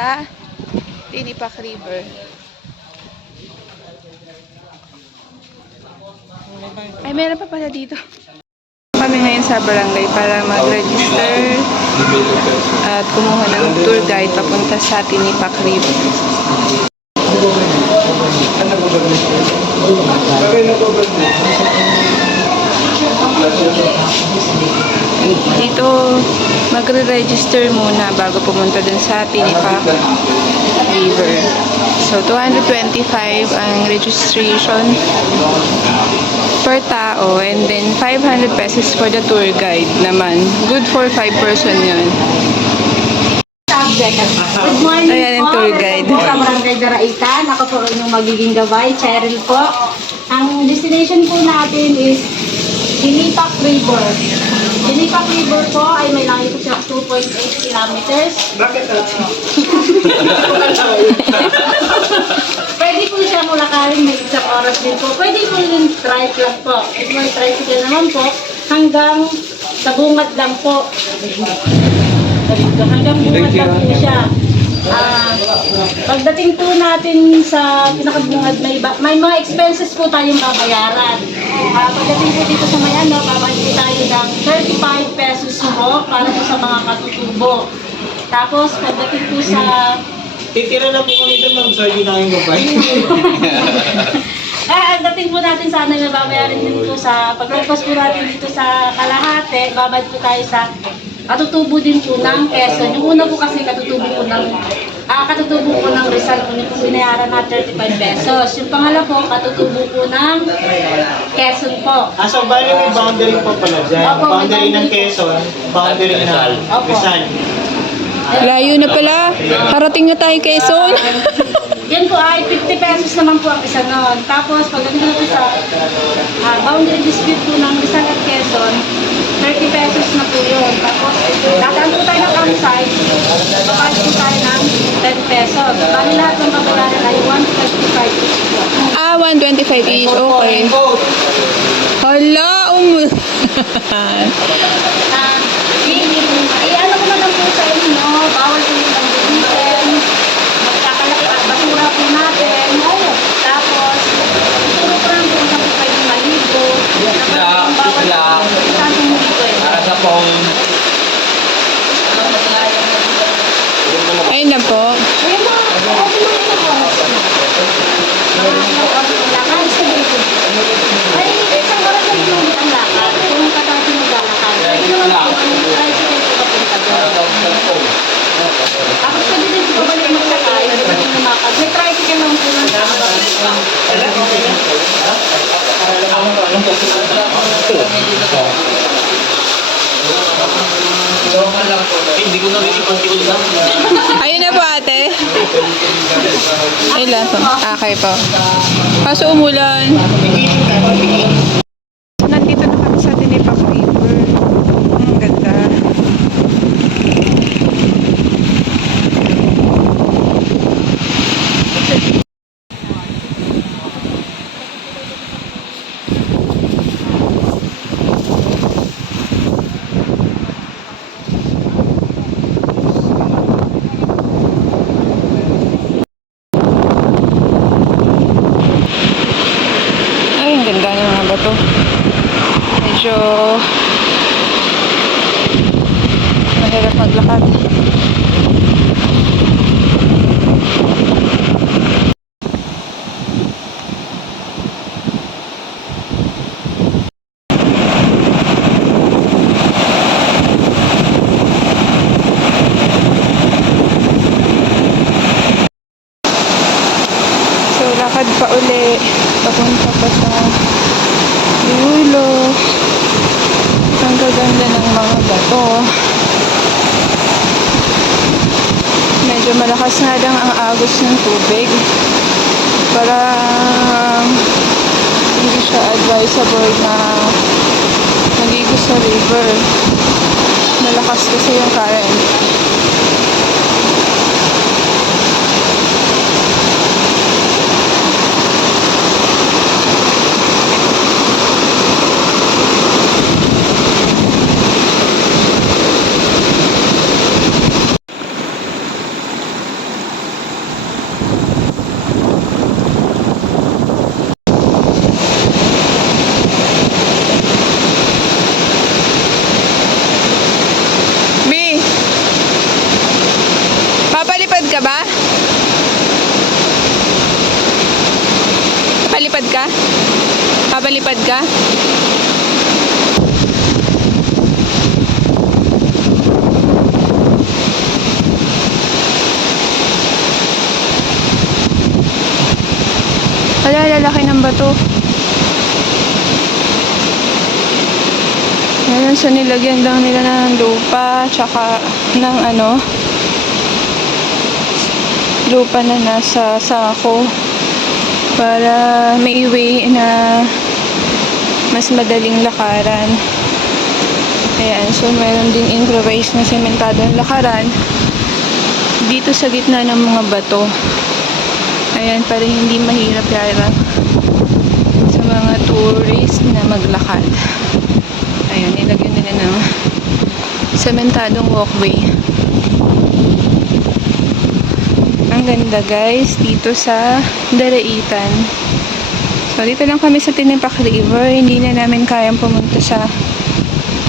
sa Tinipak River. Ay, meron pa pala dito. Kami ngayon sa barangay para mag-register at kumuha ng tour guide papunta sa Tinipak River. Dito magre-register muna bago pumunta dun sa Tinipak River. So 225 ang registration per tao, and then 500 pesos for the tour guide naman. Good for 5 person yun. Good morning. Ayan yung tour guide. Welcome po sa Barangay Daraitan. Ako po inyong magiging gabay, Cheryl po. Ang destination po natin is Tinipak River. Tinipak River po ay may langit siya 2.8 kilometers. Bakit Pwede po siya mulakarin, may isang oras din po. Pwede po yung tricycle po. If may tricycle naman po, hanggang sa bungad lang po. Hanggang bungad lang po siya. Pagdating po natin sa pinakabungad, may mga expenses po tayong babayaran. Pagdating po dito sa may babayad po tayo ng 35 pesos po para po sa mga katutubo. Tapos pagdating po sa Titira na po kami doon, ma'am. So, hindi na kayong babay. ang dating po natin sana na babayaran din po sa pagpagpas po natin dito sa Kalahate, babayad po tayo sa katutubo din po ng Quezon. Yung una po kasi katutubo po ng Rizal po po binayaran na 35 pesos. Yung pangalawa po, katutubo po ng Quezon po. So, bali may boundary po pala dyan. Opo, may Boundary ng boundary. Quezon, boundary ng Opo. Rizal. Layo na pala. Parating na tayo kay Quezon. Yan po ay 50 pesos naman po ang isa noon. Tapos pagdating na po sa boundary dispute po ng Rizal at Quezon, 30 pesos na po yun. Tapos dadaan po tayo ng campsite, bakal po tayo ng 10 pesos. Bali lahat ng babayaran ay 125 each po. 125 each. Okay. Hala, I-ano ko na lang po sa inyo, bawal po yung pang-bubitin, basura po natin, tapos ituro ko lang po na po kayo maligo, bawal po, saan po dito eh. Para sa pong ayun na po. Ayun po, okay mo ito po. Lakad sa dito. Ay, isang oras na pinugit ang lakad, kung katati maglalakad. Pwede naman po, tricycle po papunta doon. Tapos pwede din po balik magsakay, pwede din lumakad. May tricycle lang po ng hindi ko na rin ipag-iul na. Ayun na po, ate. Ayun lang po. Okay po. Kaso umulan. Nandito na kami sa Tinipak River. Ang ganda. Ay, ang ganda ng mga bato. Medyo mahirap maglakad. So, lakad pa uli. Papunta pa sa dulo. Ang gaganda ng mga bato. Medyo malakas nga lang ang agos ng tubig. Parang hindi siya advisable na maligo sa river. Malakas kasi yung current. Papalipad ka? Wala, lalaki ng bato. Ngayon, so nilagyan lang nila ng lupa, tsaka ng lupa na nasa sako para may way na mas madaling lakaran. Ayan, so meron din improvised na sementadong lakaran dito sa gitna ng mga bato. Ayan, para hindi mahirap yara sa mga tourist na maglakad. Ayan, nilagyan nila ng sementadong walkway. Ang ganda guys, dito sa Daraitan. So, dito lang kami sa Tinipak River. Hindi na namin kayang pumunta sa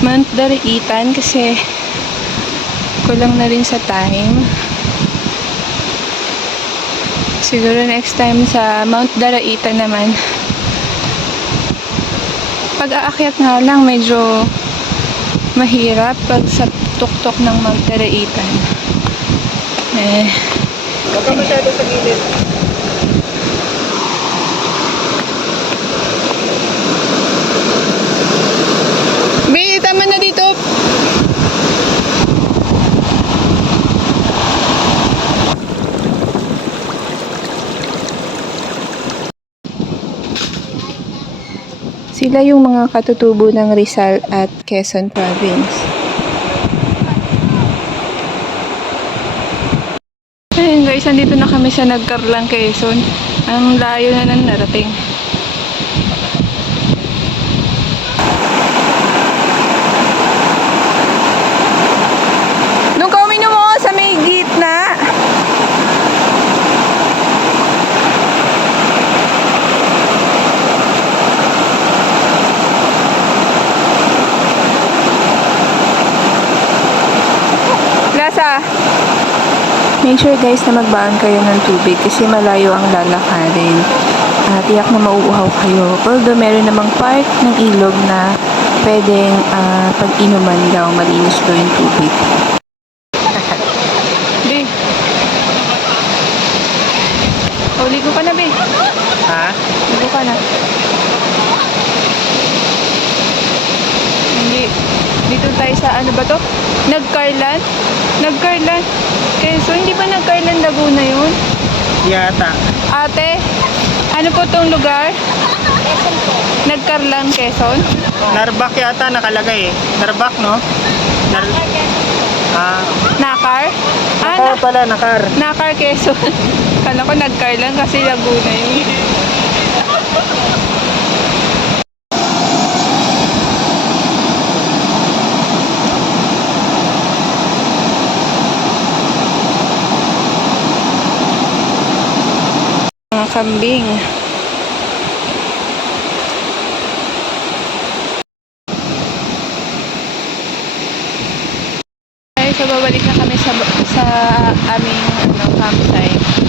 Mount Daraitan kasi kulang na rin sa time. Siguro next time sa Mount Daraitan naman. Pag-aakyat nga lang, medyo mahirap pag sa tuktok ng Mount Daraitan. Huwag ka masyado sa gilid. Bi, tama na dito. Sila yung mga katutubo ng Rizal at Quezon Province. Ayun guys, andito na kami sa Nagkarlang, Quezon. Ang layo na nang narating. Nung kami mo sa may gitna. Lasa. Make sure guys na magbaon kayo ng tubig kasi malayo ang lalakarin. Tiyak na mauuhaw kayo. Although meron namang part ng ilog na pwedeng pag-inuman daw, malinis daw yung tubig. Be. O, ligo ka na, Be. Ha? Ligo ka na. Hindi. Dito tayo sa ano ba to? Nagkarlan? Nagkarlan? Quezon, hindi ba Nagkarlan Laguna yun? Yata. Ate, ano po tong lugar? Nagkarlan, Quezon? Narbak yata nakalagay eh. Narbak, no? Nakar? Nakar pala, nakar. Nakar, Quezon. Kala ko Nagkarlan kasi Laguna yun. Mga kambing. Ay, so babalik na kami sa aming campsite.